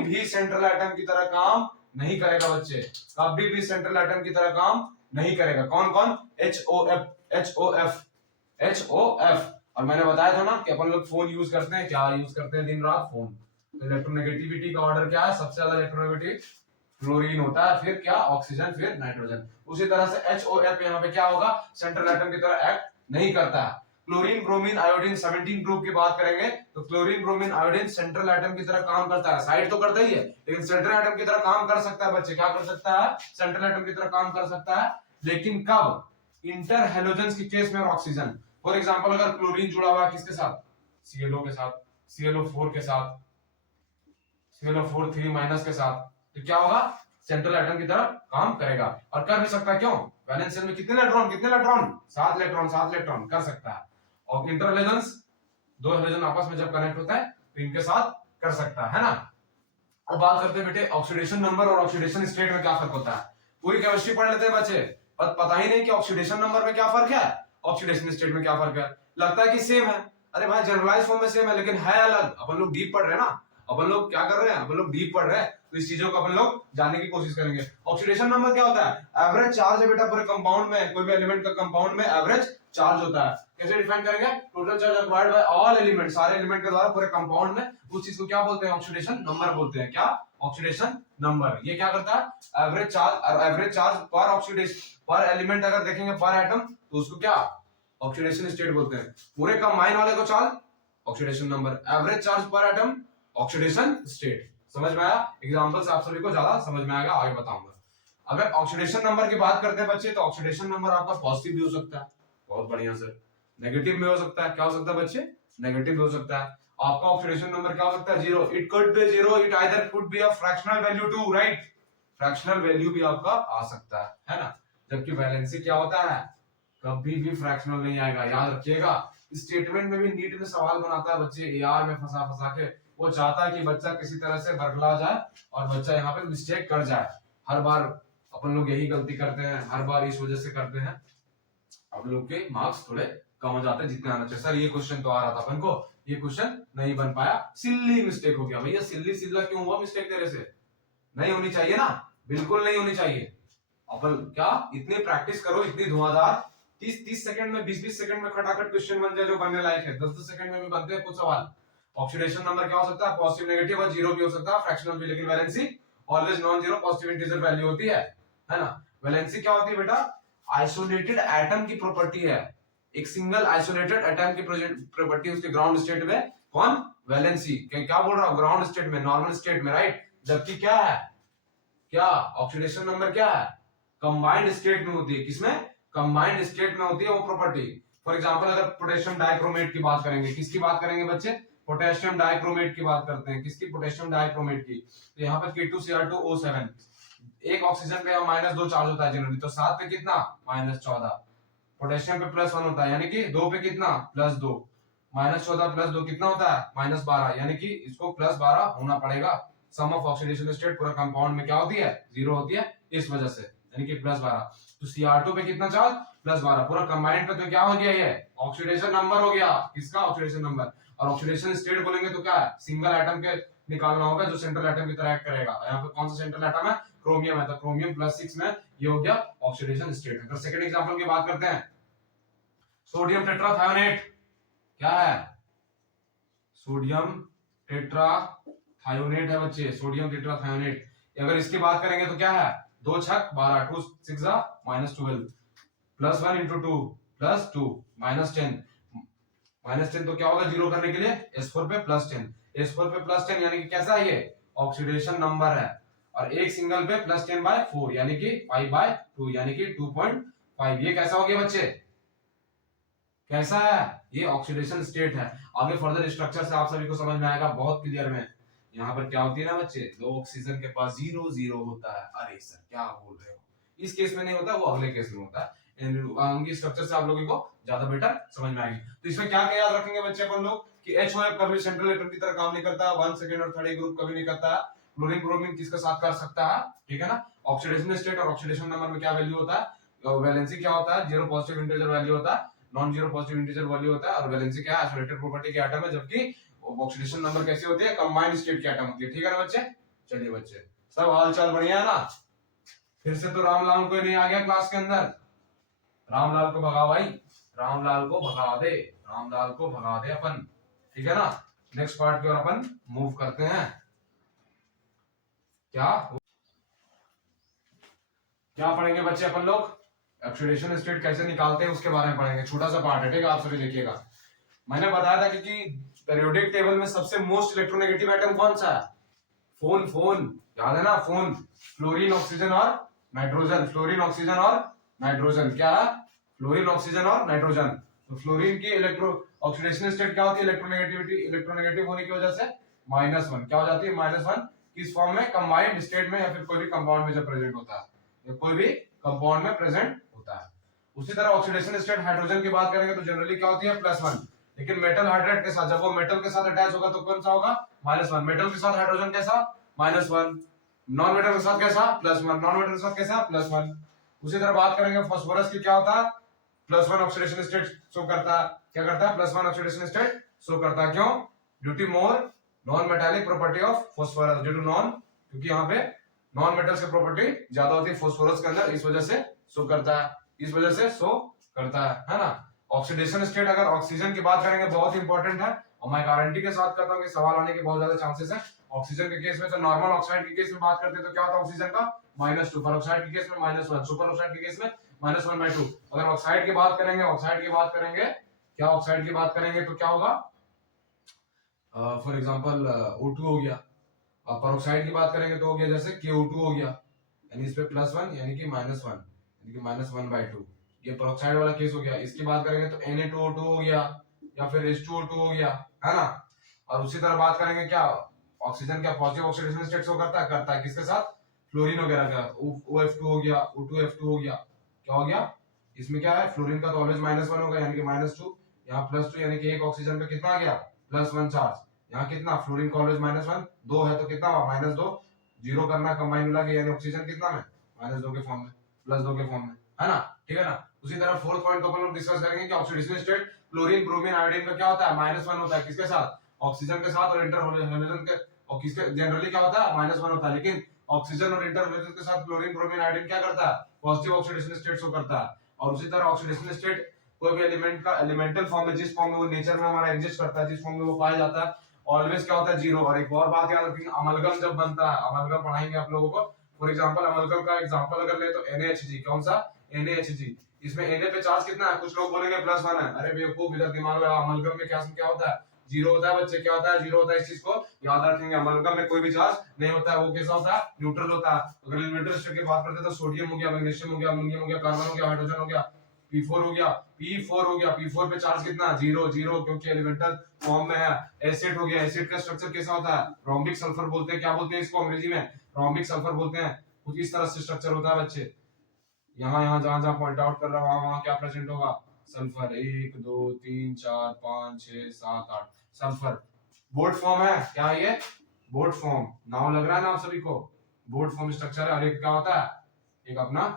भी सेंट्रल एटम की तरह काम नहीं करेगा बच्चे, कभी भी सेंट्रल एटम की तरह काम नहीं करेगा। कौन कौन, HOF। और मैंने बताया था ना कि अपन लोग फोन यूज करते हैं, क्या यूज करते हैं दिन रात, फोन। तो इलेक्ट्रोनेगेटिविटी का ऑर्डर क्या है, सबसे ज्यादा इलेक्ट्रोनेगेटिव फ्लोरीन होता है, फिर क्या, ऑक्सीजन, फिर नाइट्रोजन। उसी तरह से HOF यहाँ पे क्या होगा, सेंट्रल एटम की तरह एक्ट नहीं करता है। क्लोरीन ब्रोमीन आयोडीन 17 ग्रुप की बात करेंगे तो chlorine bromine iodine central atom की तरह काम करता है, साइड तो करता ही है लेकिन सेंट्रल एटम की तरह काम कर सकता है बच्चे। क्या कर सकता है, सेंट्रल एटम की तरह काम कर सकता है, लेकिन कब, इंटर हेलोजेंस की केस में और ऑक्सीजन। फॉर एग्जांपल अगर क्लोरीन जुड़ा हुआ है किसके साथ, ClO के साथ, ClO4 के साथ, ClO4 3- के साथ, तो क्या होगा, सेंट्रल एटम की तरह काम करेगा। और कर भी सकता है, क्यों, वैलेंस शेल में कितने इलेक्ट्रॉन, 7 इलेक्ट्रॉन, 7 इलेक्ट्रॉन कर सकता है। और इंटर हेलोजेंस, 2 हेलोजन आपस में जब कनेक्ट होता है तो इनके साथ कर सकता है ना। अब बात करते हैं बेटे ऑक्सीडेशन नंबर और ऑक्सीडेशन स्टेट में क्या फर्क होता है। पूरी केमिस्ट्री पढ़ लेते हैं बच्चे, पता ही नहीं कि ऑक्सीडेशन नंबर में क्या फर्क है, ऑक्सीडेशन स्टेट में क्या फर्क है। लगता है कि सेम है, अरे भाई जनरलाइज फॉर्म में सेम है लेकिन है अलग। अपन लोग डीप पढ़ रहे हैं ना, अपन लोग क्या कर रहे हैं, अपन लोग डीप पढ़ रहे हैं, तो इस चीजों को अपन लोग जानने की कोशिश करेंगे। ऑक्सीडेशन नंबर क्या होता है, एवरेज चार्ज है बेटा पूरे कंपाउंड में, कोई भी एलिमेंट का कंपाउंड में एवरेज चार्ज होता है। कैसे डिफाइन करेंगे, total charge acquired bye all element, सारे एलिमेंट के द्वारा पूरे कंपाउंड में, उस चीज को क्या बोलते हैं, ऑक्सीडेशन नंबर बोलते हैं। क्या, ऑक्सीडेशन नंबर। ये क्या करता है, एवरेज चार्ज, और एवरेज चार्ज पर ऑक्सीडेशन पर एलिमेंट अगर देखेंगे पर एटम तो उसको क्या, ऑक्सीडेशन स्टेट बोलते हैं। पूरे कंबाइन वाले को charge, oxidation number, average charge पर एटम, ऑक्सीडेशन स्टेट। समझ में आया, एग्जांपल से आप सभी को ज्यादा समझ में आएगा, आगे बताऊंगा। अगर ऑक्सीडेशन नंबर की बात करते हैं बच्चे तो ऑक्सीडेशन नंबर आपका पॉजिटिव भी हो सकता है, बहुत बढ़िया सर, नेगेटिव भी हो सकता है। क्या हो सकता है बच्चे, नेगेटिव भी हो सकता है। आपका ऑक्सीडेशन नंबर क्या हो सकता है, 0, it could be 0, it either could be a fractional value too, right, fractional value भी आपका आ सकता है ना। जबकि वैलेंसी क्या होता है, कभी भी फ्रैक्शनल नहीं आएगा, याद रखिएगा। स्टेटमेंट में भी नीट में सवाल बनाता है बच्चे AR में फंसा फंसा के, वो चाहता है कि बच्चा किसी तरह से बरगला जाए और बच्चा यहाँ पे मिस्टेक कर जाए। हर बार अपन लोग यही गलती करते हैं, हर बार इस वजह से करते हैं, अब लोग के मार्क्स थोड़े कम हो जाते हैं जितने आना चाहिए। सर ये क्वेश्चन तो आ रहा था अपन को, ये क्वेश्चन नहीं बन पाया, सिल्ली मिस्टेक हो गया। भैया सिल्ली सिल्ला क्यों हुआ मिस्टेक तेरे से? नहीं होनी चाहिए ना, बिल्कुल नहीं होनी चाहिए। अपन क्या इतनी प्रैक्टिस करो, इतनी धुआंधार, 30 सेकंड में 20 सेकंड में खटाखट क्वेश्चन बन जाए जो बनने लायक है। 10 सेकंड में भी बनते हैं कुछ सवाल। ऑक्सीडेशन नंबर क्या हो सकता है? पॉजिटिव, नेगेटिव और जीरो भी हो सकता है, फ्रैक्शनल भी, लेकिन valency always non zero positive integer value होती है ना। वैलेंसी क्या होती है बेटा? आइसोलेटेड एटम की प्रॉपर्टी है, एक सिंगल आइसोलेटेड एटम की प्रॉपर्टी उसके ग्राउंड स्टेट में। कौन? वैलेंसी। क्या बोल रहा हूं? ग्राउंड स्टेट में, नॉर्मल स्टेट में, राइट। जबकि क्या है, क्या ऑक्सीडेशन नंबर क्या है? कंबाइंड स्टेट में होती है। किसमें? कंबाइंड स्टेट में होती है वो प्रॉपर्टी। फॉर एग्जांपल अगर पोटेशियम डाइक्रोमेट की बात करेंगे, किसकी बात करेंगे बच्चे? पोटेशियम डाइक्रोमेट की बात करते हैं। किसकी? पोटेशियम डाइक्रोमेट की। तो यहाँ पर K2Cr2O7, एक ऑक्सीजन पे -2 चार्ज होता है जनरली, तो 7 पे कितना? -14। पोटेशियम पे +1 होता है, यानी कि 2 पे कितना? +2। -14 +2 कितना होता है? -12, यानी कि इसको +12 होना पड़ेगा। सम ऑफ ऑक्सीडेशन स्टेट पूरा कंपाउंड में क्या होती है? 0 होती है, इस वजह से, यानी कि +12। तो Cr2 पे कितना चार्ज? +12। पूरा कंबाइंड पे तो क्या हो गया? ये ऑक्सीडेशन नंबर हो गया। किसका? Oxidation number. और ऑक्सीडेशन स्टेट बोलेंगे तो क्या है? सिंगल एटम के निकालना होगा जो सेंट्रल एटम की तरह एक्ट करेगा। यहाँ पे कौन सा सेंट्रल एटम है? क्रोमियम है, तो क्रोमियम +6 में ये हो गया ऑक्सीडेशन स्टेट। तो सेकंड एग्जांपल की बात करते हैं, सोडियम टेट्राथायोनेट। क्या है? सोडियम टेट्राथायोनेट है बच्चे, सोडियम टेट्राथायोनेट। अगर इसकी बात करेंगे तो क्या है? 2 छक 12, 2 6 -12, +1 × 2 +2 -10, -10 तो क्या होगा जीरो करने के लिए? S4 पे +10, S4 पे +10 यानी कि कैसा है? ये ऑक्सीडेशन नंबर है। और एक सिंगल पे +10/4 यानी कि 5/2 यानी कि 2.5। ये कैसा हो गया बच्चे? कैसा है? ये ऑक्सीडेशन स्टेट है। आगे फर्दर स्ट्रक्चर से आप सभी को समझ में आएगा बहुत क्लियर में। यहाँ पर क्या होती है ना बच्चे, दो ऑक्सीजन के पास 0 होता है। अरे सर क्या बोल रहे हो? इस केस में नहीं होता, वो अगले केस में होता है। उनकी स्ट्रक्चर से आप लोगों को ज्यादा बेटर समझ में आएगी। तो इसमें क्या क्या याद रखेंगे बच्चे अपन लोग कि HOF कभी सेंट्रल एटम की तरह काम नहीं करता, 1 सेकंड और 3rd ग्रुप कभी नहीं करता है। क्लोरीन ब्रोमीन किसके साथ कर सकता है? ठीक है ना। ऑक्सीडेशन स्टेट और ऑक्सीडेशन नंबर में क्या वैल्यू होता है? वैलेंसी क्या होता है? 0 पॉजिटिव इंटीजर वैल्यू होता है, non zero positive integer value होता है। और वैलेंसी क्या है? आइसोलेटेड प्रॉपर्टी के एटम है, जबकि ऑक्सीडेशन नंबर कैसी होती है? कंबाइंड स्टेट के एटम होती है। ठीक है ना बच्चे? चलिए बच्चे, सब हाल चाल बढ़िया है ना? फिर से तो रामलाल कोई नहीं आ गया क्लास के अंदर? रामलाल को भगा भाई, रामलाल को भगा दे, रामलाल को भगा दे अपन। ठीक है ना। नेक्स्ट पार्ट की ओर अपन मूव करते हैं। क्या क्या पढ़ेंगे बच्चे अपन लोग? ऑक्सीडेशन स्टेट कैसे निकालते हैं उसके बारे में पढ़ेंगे। छोटा सा पार्ट है, ठीक है? आप सभी देखिएगा। मैंने बताया था कि पीरियोडिक टेबल में सबसे मोस्ट इलेक्ट्रोनेगेटिव एटम कौन सा है? फोन, फोन याद है ना? फोन, फ्लोरीन, ऑक्सीजन और नाइट्रोजन। फ्लोरीन, ऑक्सीजन और नाइट्रोजन। क्या है? फ्लोरीन, ऑक्सीजन और नाइट्रोजन। तो फ्लोरीन की इलेक्ट्रो ऑक्सीडेशन स्टेट क्या होती है? इलेक्ट्रोनेगेटिविटी, इलेक्ट्रोनेगेटिव होने की वजह से -1। क्या हो जाती है? -1 किस फॉर्म में? कंबाइंड स्टेट में, या फिर कोई भी कंपाउंड में जब प्रेजेंट होता है, या कोई भी कंपाउंड में प्रेजेंट होता है। उसी तरह ऑक्सीडेशन स्टेट हाइड्रोजन की बात करेंगे तो जनरली क्या होती है? +1। लेकिन मेटल हाइड्रेट के साथ, जब वो मेटल के साथ अटैच होगा तो कौन सा होगा? -1। मेटल के साथ हाइड्रोजन कैसा? -1। नॉन मेटल के साथ कैसा? +1। नॉन मेटल के साथ कैसा? +1। उसी तरह बात करेंगे फास्फोरस की, क्या होता है? +1 ऑक्सीडेशन स्टेट शो करता है। क्या करता है? +1 ऑक्सीडेशन स्टेट शो करता है। क्यों? Due to more non metallic property of phosphorus, due to non, क्योंकि यहाँ पे नॉन मेटल्स की प्रॉपर्टी ज्यादा होती है फास्फोरस के अंदर, इस वजह से शो करता है, इस वजह से शो करता है ना। ऑक्सीडेशन स्टेट अगर ऑक्सीजन की बात करेंगे बहुत इंपॉर्टेंट है, और मैं गारंटी के साथ कहता हूं कि सवाल आने के बहुत ज्यादा चांसेस है। ऑक्सीजन के केस में तो नॉर्मल ऑक्साइड के केस में बात करते हैं तो क्या होता है ऑक्सीजन का? -2। पर ऑक्साइड के केस में -1। सुपर ऑक्साइड के केस में -1/2। अगर ऑक्साइड की बात करेंगे, ऑक्साइड की बात करेंगे, क्या ऑक्साइड की बात करेंगे तो क्या होगा? फॉर एग्जांपल O2 हो गया। और पेरोक्साइड की बात करेंगे तो हो गया जैसे KO2 हो गया, यानी इस पे +1 यानी कि -1 यानी कि -1/2। ये पेरोक्साइड वाला केस हो गया। इसकी बात करेंगे तो Na2O2 हो गया, या फिर H2O2 हो गया, है ना। और उसी तरह बात करेंगे क्या ऑक्सीजन क्या पॉजिटिव ऑक्सीडेशन स्टेट शो करता है? करता है। किसके साथ? फ्लोरीन वगैरह का। OF2 हो गया, O2F2 हो गया। क्या हो गया? इसमें क्या है? फ्लोरीन का तो ऑलवेज -1 होगा, यानी कि -2, यहाँ +2 यानी कि एक ऑक्सीजन पे कितना आ गया +1 चार्ज, यहाँ कितना फ्लोरीन कॉलेज -1, 2 है तो कितना हुआ -2, जीरो करना कंबाइन मिला के यानी ऑक्सीजन कितना में -2 के फॉर्म में, +2 के फॉर्म में, है ना, ठीक है ना। उसी तरह फोर्थ पॉइंट को अपन लोग डिस्कस करेंगे कि oxidation state chlorine bromine iodine का क्या होता है -1 होता है, किसके साथ, ऑक्सीजन के साथ, और इंटर हाइड्रोजन के, और किसके जनरली क्या होता है -1 होता है, लेकिन ऑक्सीजन और इंटर हाइड्रोजन के साथ क्लोरीन ब्रोमीन आयोडीन क्या करता है, पॉजिटिव ऑक्सीडेशन स्टेट शो करता है। और उसी तरह ऑक्सीडेशन स्टेट कोई भी एलिमेंट का एलिमेंटल फॉर्म में, जिस फॉर्म में वो नेचर में हमारा एग्जिस्ट करता है, जिस फॉर्म में वो पाया जाता है, ऑलवेज क्या होता है जीरो। और एक और बात याद रखिए, अमलगम जब बनता है, अमलगम पढ़ाएंगे आप लोगों को, फॉर एग्जांपल अमलगम का एग्जांपल अगर ले तो NaHG, कौन सा NaHG, इसमें Na पे चार्ज कितना है, कुछ लोग बोलेंगे +1 है, अरे बेवकूफ, इधर दिमाग लगा, अमलगम में क्या होता है जीरो होता है बच्चे, क्या होता है जीरो होता है, इस चीज को याद रखेंगे। अमलगम में कोई भी चार्ज नहीं होता है, वो कैसा होता है न्यूट्रल होता है। अगर एलिमेंटल स्टेट की बात करते हैं तो सोडियम हो गया, मैग्नीशियम हो गया, अमोनियम हो गया, कार्बन हो गया, हाइड्रोजन हो गया, P4 हो गया, P4 हो गया, P4 पे चार्ज कितना जीरो, जीरो क्योंकि एलिमेंटल फॉर्म में है। एसिड हो गया, एसिड का स्ट्रक्चर कैसा होता है, रोम्बिक सल्फर बोलते हैं, क्या बोलते हैं इसको अंग्रेजी में, रोम्बिक सल्फर बोलते हैं। कुछ इस तरह से स्ट्रक्चर होता है बच्चे, यहाँ यहाँ जहां जहां पॉइंट आउट कर रहा हूँ वहां वहां क्या प्रेजेंट होगा, सल्फर 1 2 3 4 5 6 7 8, सल्फर बोर्ड फॉर्म है, क्या है ये बोर्ड फॉर्म, नाम लग रहा है ना आप सभी को, बोर्ड फॉर्म स्ट्रक्चर है। और एक क्या होता है, एक अपना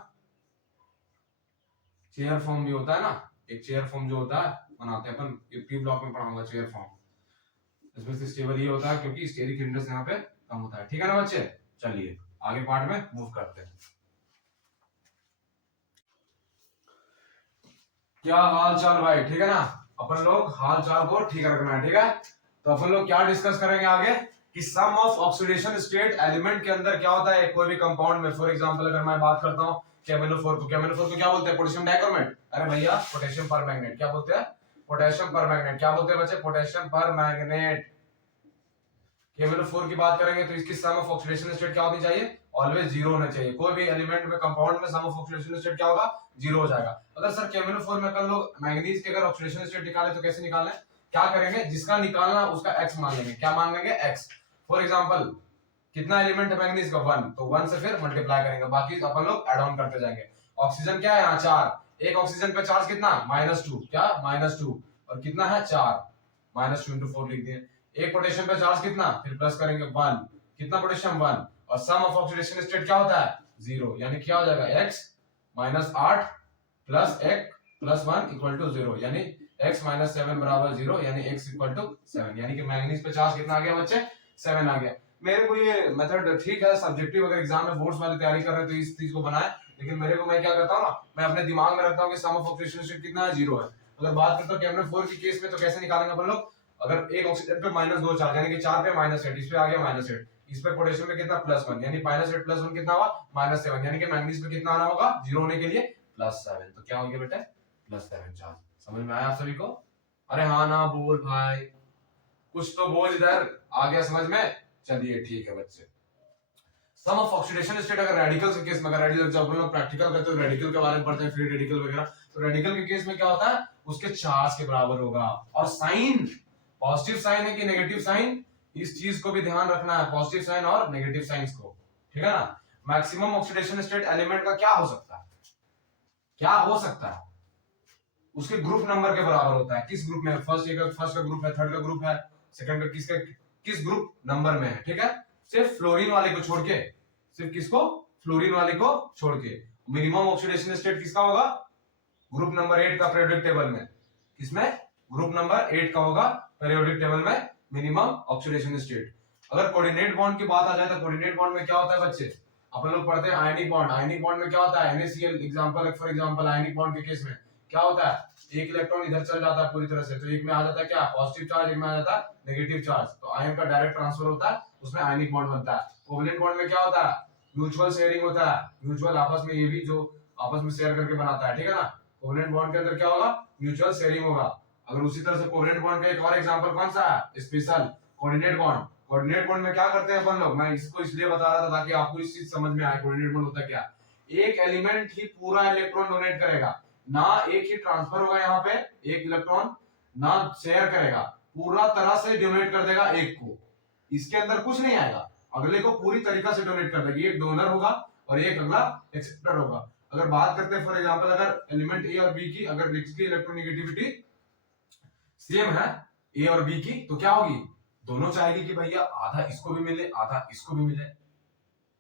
चेयर फॉर्म भी होता है ना, एक चेयर फॉर्म जो होता है बनाते हैं अपन, पी ब्लॉक में पढ़ाऊंगा चेयर फॉर्म, इसमें से स्टेबल ये होता है क्योंकि स्टेरिक हिंड्रेंस यहाँ पे कम होता है, ठीक है ना बच्चे। चलिए आगे पार्ट में मूव करते हैं। क्या हाल चाल भाई, ठीक है ना, अपन लोग हाल चाल को ठीक रखना है, ठीक है। तो अपन लोग क्या डिस्कस करेंगे आगे कि सम ऑफ ऑक्सीडेशन स्टेट एलिमेंट के अंदर क्या होता है, कोई भी कंपाउंड में, फॉर एग्जांपल अगर मैं बात करता हूं केमिनोफोर को क्या बोलते हैं, पोटेशियम डाइक्रोमेट, अरे भैया पोटेशियम परमैंगनेट, क्या बोलते हैं पोटेशियम परमैंगनेट, क्या बोलते हैं बच्चे पोटेशियम परमैंगनेट। केमिनोफोर की बात करेंगे तो इसकी सम ऑफ ऑक्सीडेशन स्टेट क्या होनी चाहिए, ऑलवेज जीरो होना चाहिए। कोई भी एलिमेंट में कंपाउंड में सम ऑफ ऑक्सीडेशन स्टेट क्या होगा, जीरो हो जाएगा। अगर सर केमिनोफोर में कर लो मैंगनीज के अगर ऑक्सीडेशन स्टेट निकाले तो कैसे निकालना है, क्या करेंगे, जिसका निकालना उसका x मान लेंगे, क्या मान लेंगे x। फॉर एग्जांपल कितना एलिमेंट है मैंगनीज का 1, तो 1 से फिर मल्टीप्लाई करेंगे, बाकी अपन लोग ऐड ऑन करते जाएंगे। ऑक्सीजन क्या है यहाँ 4, एक ऑक्सीजन पे चार्ज कितना -2, क्या -2, और कितना है 4, -2 × 4 लिख दिए। एक पोटेशियम पे चार्ज कितना, फिर प्लस करेंगे 1, कितना पोटेशियम 1, और सम ऑफ ऑक्सीडेशन स्टेट क्या होता है 0, यानी क्या हो जाएगा x -8 plus 1 plus 1 equal to 0, यानी x -7 बराबर 0, यानी x इक्वल टू 7, यानी कि मैंगनीज पे चार्ज कितना आ गया बच्चे 7 आ गया। मेरे को ये मेथड ठीक है, सब्जेक्टिव अगर एग्जाम में बोर्ड्स वाली तैयारी कर रहे हैं तो इस चीज को बनाए, लेकिन मेरे को मैं क्या करता हूँ ना, मैं अपने दिमाग में रखता हूँ कि सम ऑफ ऑक्सीडेशन स्टेट कितना है 0 है। अगर बात करता हूँ केमिनो-4 की केस में तो कैसे निकालेंगे अपन लोग, अगर एक ऑक्सीजन पे -2 चार्ज यानी कि 4 पे -8, इस पे आ गया -8, इस पे पोटेशियम पे कितना +1, यानी -8 + 1 कितना हुआ -7, यानी कि मैंगनीज पे कितना आना होगा 0 होने के लिए +7, तो क्या हो गया बेटा +7 चार्ज। समझ में आया आप सभी को, अरे हाँ ना बोल भाई, कुछ तो बोल इधर, आ गया समझ में, चलिए ठीक है बच्चे। सम ऑफ ऑक्सीडेशन स्टेट अगर रेडिकल्स के केस में, अगर रेडिकल जब हम लोग प्रैक्टिकल करते हैं रेडिकल के बारे में पढ़ते हैं, फ्री रेडिकल वगैरह, तो रेडिकल के केस में क्या होता है उसके चार्ज के बराबर होगा, और साइन पॉजिटिव साइन है कि नेगेटिव साइन, इस चीज को भी ध्यान रखना है, पॉजिटिव साइन और नेगेटिव साइंस को, ठीक है ना। मैक्सिमम ऑक्सीडेशन स्टेट एलिमेंट का क्या हो सकता है, क्या हो सकता है, उसके ग्रुप नंबर के बराबर होता है। किस ग्रुप में, फर्स्ट का ग्रुप है, थर्ड का ग्रुप है, सेकंड का किस ग्रुप नंबर में है, ठीक है। सिर्फ फ्लोरीन वाले को छोड़ के, सिर्फ किसको, फ्लोरीन वाले को छोड़ के। मिनिमम ऑक्सीडेशन स्टेट किसका होगा, ग्रुप नंबर 8 का पीरियोडिक टेबल में, किसमें ग्रुप नंबर 8 का होगा पीरियोडिक टेबल में मिनिमम ऑक्सीडेशन स्टेट। अगर कोऑर्डिनेट बॉन्ड की बात आ जाए तो कोऑर्डिनेट बॉन्ड में क्या होता है बच्चे, अपन लोग पढ़ते हैं आयनिक बॉन्ड, आयनिक बॉन्ड में क्या होता है NaCl example, for example ionic bond के केस में क्या होता है, एक इलेक्ट्रॉन इधर चल जाता है पूरी तरह से, तो एक में आ जाता है क्या पॉजिटिव चार्ज, एक में आ जाता है नेगेटिव चार्ज, तो आयन का डायरेक्ट ट्रांसफर होता है, उसमें आयनिक बॉन्ड बनता है। कोवलेंट बॉन्ड में क्या होता है, म्यूचुअल शेयरिंग होता है, म्यूचुअल आपस में, ये भी जो आपस में शेयर करके बनाता है, ठीक है ना। कोवलेंट बॉन्ड के अंदर क्या होगा, म्यूचुअल शेयरिंग होगा। अगर उसी तरह से कोवलेंट बॉन्ड का एक और एग्जांपल कौन सा है, special coordinate bond. Coordinate bond में क्या करते हैं अपन लोग, मैं इसको इसलिए बता रहा था ताकि आपको इस चीज समझ में आए कोऑर्डिनेट बॉन्ड होता क्या। एक एलिमेंट ही पूरा इलेक्ट्रॉन डोनेट करेगा, ना एक ही ट्रांसफर होगा यहाँ पे एक इलेक्ट्रॉन, ना शेयर करेगा, पूरा तरह से डोनेट कर देगा एक को, इसके अंदर कुछ नहीं आएगा, अगले को पूरी तरीका से डोनेट कर देगी। एक डोनर होगा और एक अगला एक्सेप्टर होगा। अगर बात करते हैं फॉर एग्जांपल अगर एलिमेंट ए और बी की अगर इसकी इलेक्ट्रोनेगेटिविटी सेम है ए और बी की, तो क्या होगी, दोनों चाहेगी कि भैया आधा इसको भी मिले आधा इसको भी मिले,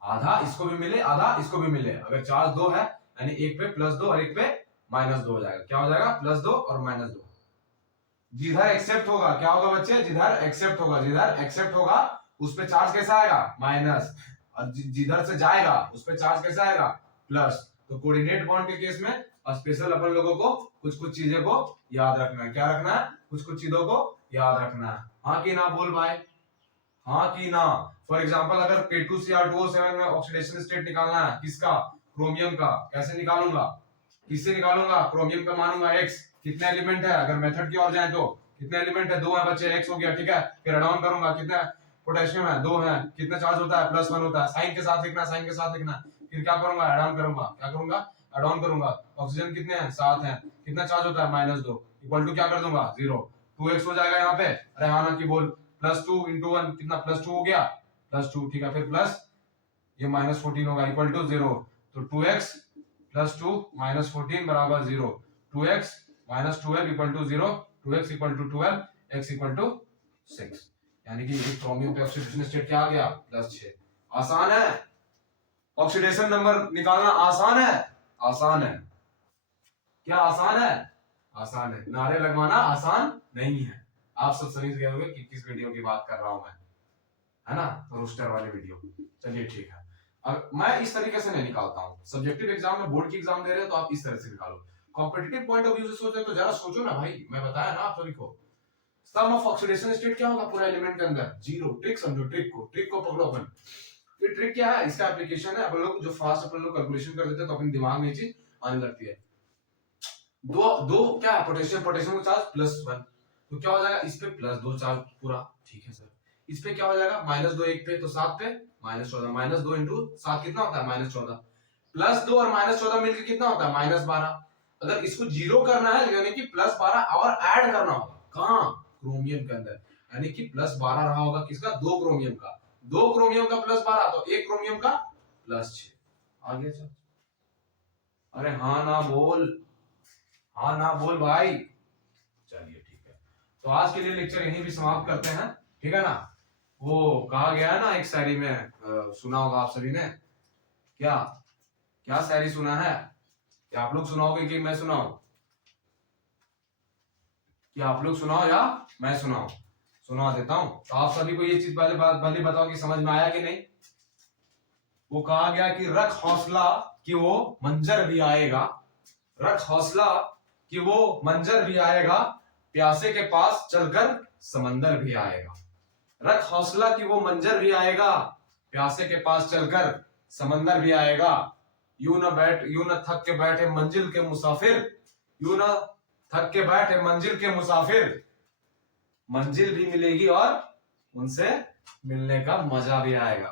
आधा इसको भी मिले आधा इसको भी मिले। अगर चार्ज 2 है यानी एक पे +2 और एक पे -2 हो जाएगा। क्या हो जाएगा, +2 और -2। जिधर एक्सेप्ट होगा क्या होगा बच्चे, जिधर एक्सेप्ट होगा, जिधर एक्सेप्ट होगा उस पे चार्ज कैसा आएगा, माइनस, और जिधर से जाएगा उस पे चार्ज कैसा आएगा, प्लस। तो कोऑर्डिनेट बॉन्ड के केस में स्पेशल अपन लोगों को कुछ कुछ चीजें को याद रखना है। क्या रखना है, कुछ कुछ चीजों को याद रखना है। हाँ कि ना बोल भाई, हाँ कि ना। फॉर एग्जांपल अगर K2Cr2O7 में ऑक्सीडेशन स्टेट निकालना है, किसका, क्रोमियम का, कैसे निकालूंगा, किससे निकालूंगा, क्रोमियम का मानूंगा x, कितने एलिमेंट है, अगर मेथड की ओर जाए तो कितने एलिमेंट है, 2 है बच्चे, x हो गया, ठीक है। फिर एड ऑन करूंगा, कितना पोटेशियम है, 2 है, कितना चार्ज होता है, +1 होता है, साइन के साथ लिखना, साइन के साथ लिखना। फिर क्या करूंगा, एड ऑन करूंगा, क्या करूंगा, एड ऑन करूंगा। ऑक्सीजन कितने हैं, 7 हैं, कितना चार्ज होता है, -2, इक्वल टू क्या कर दूंगा, 0, 2x हो जाएगा यहाँ पे। अरे हाँ ना की बोल, +2 × 1 कितना, +2 हो गया, +2, ठीक है। फिर प्लस ये -14 होगा, इक्वल टू 0। तो 2x + 2 -14 बराबर 0, 2x - 12 equal to 0, 2x equal to 12, x equal to 6। यानी कि एक क्रोमियम पे ऑक्सीडेशन स्टेट क्या आ गया, +6। आसान है, ऑक्सीडेशन नंबर निकालना आसान है, आसान है। क्या आसान है, आसान है। नारे लगवाना आसान नहीं है। आप सब समझ गए होंगे कि किस वीडियो की बात कर रहा हूं मैं, है ना, रोस्टर वाले वीडियो। चलिए ठीक है। अब मैं इस तरीके से नहीं निकालता हूँ। सब्जेक्टिव एग्जाम में, बोर्ड की एग्जाम दे रहे हो तो आप इस तरह से निकालो। कॉम्पिटिटिव पॉइंट ऑफ व्यू से सोच रहे तो जरा सोचो ना भाई, मैं बताया ना आप सभी को। सम ऑफ ऑक्सीडेशन स्टेट क्या होगा पूरा एलिमेंट के अंदर, 0। ट्रिक समझो, ट्रिक को पकड़ो अपन। ये ट्रिक क्या है, इसका एप्लीकेशन है। अपन लोग जो फास्ट अपन लोग कैलकुलेशन कर देते हैं तो अपने दिमाग में ये चीज आने लगती है। दो क्या, पोटेशियम का चार्ज +1, तो क्या हो जाएगा, इस पे +2 चार्ज पूरा, ठीक है सर। इस पे क्या हो जाएगा, -2 एक पे, तो 7 पे -14, -2 × 7 कितना होता है, -14, +2 और -14 मिलकर कितना होता है, -12। अगर इसको 0 करना है यानी कि +12 और ऐड करना होगा, कहां, क्रोमियम के अंदर, यानी कि +12 रहा होगा किसका, 2 क्रोमियम का, 2 क्रोमियम का +12, तो 1 क्रोमियम का +6 आ गया सर। अरे हाँ ना बोल, हाँ ना बोल भाई। चलिए ठीक है, तो आज के लिए लेक्चर यहीं भी समाप्त करते हैं, ठीक है ना। वो कहा गया है ना एक शायरी में, सुना होगा आप सभी ने, क्या क्या शायरी सुना है, क्या आप लोग सुनाओगे कि मैं सुनाऊं, क्या आप लोग सुनाओ या मैं सुनाऊं, सुना देता हूं। तो आप सभी को ये चीज पहले बताओ कि समझ में आया कि नहीं। वो कहा गया कि रख हौसला कि वो मंजर भी आएगा, रख हौसला कि वो मंजर भी आएगा, प्यासे के पास चलकर समंदर भी आएगा। रख हौसला कि वो मंजर भी आएगा, प्यासे के पास चलकर समंदर भी आएगा। यूं न थक के बैठे मंजिल के मुसाफिर, यूं न थक के बैठे मंजिल के मुसाफिर, मंजिल भी मिलेगी और उनसे मिलने का मजा भी आएगा,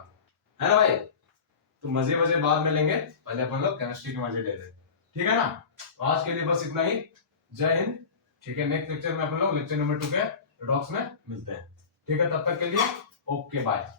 है ना भाई। तो मजे बाद में लेंगे, पहले अपन लोग केमिस्ट्री के मजे ले रहे, ठीक है ना। तो आज के लिए बस इतना ही। जय हिंद, ठीक है। नेक्स्ट लेक्चर में अपन लोग लेक्चर नंबर 2 के डॉक्स में मिलते हैं, ठीक है। तब तक के लिए ओके बाय।